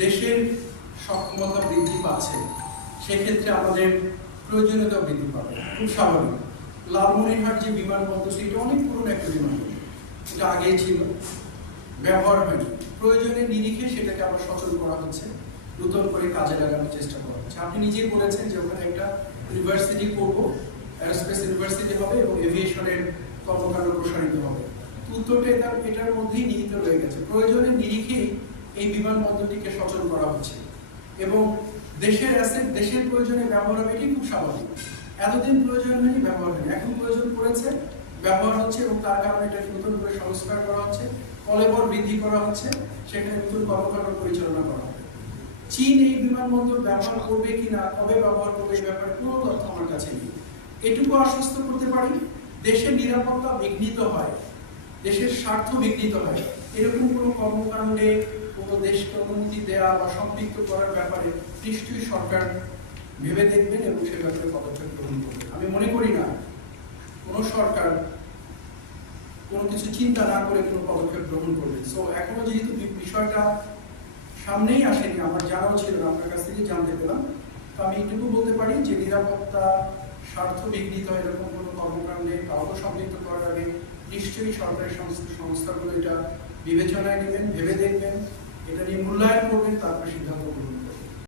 দেশের সক্ষমতা বৃদ্ধি পাচ্ছে, সেক্ষেত্রে আমাদের প্রয়োজনীয়তা বৃদ্ধি পাবে, খুব স্বাভাবিক। লালমনিরহাট যে বিমানবন্দর সেটা অনেক পুরনো একটা বিমানবন্দর, এটা আগেই ছিল, ব্যবহার হয়নি। প্রয়োজনের নিরিখে সেটাকে আবার সচল করা হচ্ছে, নতুন করে কাজে লাগানোর চেষ্টা করা হচ্ছে। আপনি নিজেই বলেছেন যে ওখানে একটা ইউনিভার্সিটি করব, অ্যারোস্পেস ইউনিভার্সিটি হবে এবং এভিয়েশনের কর্মকাণ্ড প্রসারিত হবে। উত্তরটা এটার মধ্যেই নিহিত রয়ে গেছে। প্রয়োজনের নিরিখেই এই বিমানবন্দরটিকে সচল করা হচ্ছে এবং দেশের অ্যাসেট দেশের প্রয়োজনে ব্যবহার হবে, এটি খুব স্বাভাবিক। এতদিন প্রয়োজন হয়নি, ব্যবহার হয়নি, এখন প্রয়োজন পড়েছে, ব্যবহার হচ্ছে এবং তার কারণে এটা নতুন করে সংস্কার করা হচ্ছে, কলেবর বৃদ্ধি করা হচ্ছে, সেখানে নতুন কর্মকাণ্ড পরিচালনা করা হবে। চীন এই বিমানবন্দর ব্যবহার করবে কিনা, কবে ব্যবহার করবে, এই ব্যাপারে কোনো তথ্য আমার কাছে নেই। এটুকু আশ্বস্ত করতে পারি, দেশের নিরাপত্তা বিঘ্নিত হয়, দেশের স্বার্থ বিঘ্নিত হয়, এরকম কোনো কর্মকাণ্ডে কোনো দেশকে অনুমতি দেওয়া বা সম্পৃক্ত করার ব্যাপারে নিশ্চয়ই সরকার ভেবে দেখবেন এবং সে ব্যাপারে পদক্ষেপ গ্রহণ করবে। আমি মনে করি না কোনো সরকার কোনো কিছু চিন্তা না করে কোনো পদক্ষেপ গ্রহণ করবে। সো এখনো যেহেতু বিষয়টা সামনেই আসেনি, আমার জানাও ছিল না, আপনার কাছ থেকে জানতে পেলাম, তো আমি এটুকু বলতে পারি যে নিরাপত্তা স্বার্থ বিঘ্নিত এরকম কোনো কর্মকাণ্ডে কাউকে সম্পৃক্ত করার আগে নিশ্চয়ই সরকারি সংস্থাগুলো এটা বিবেচনায় নেবেন, ভেবে দেখবেন, এটা নিয়ে মূল্যায়ন করবেন, তারপর সিদ্ধান্ত গ্রহণ করবেন।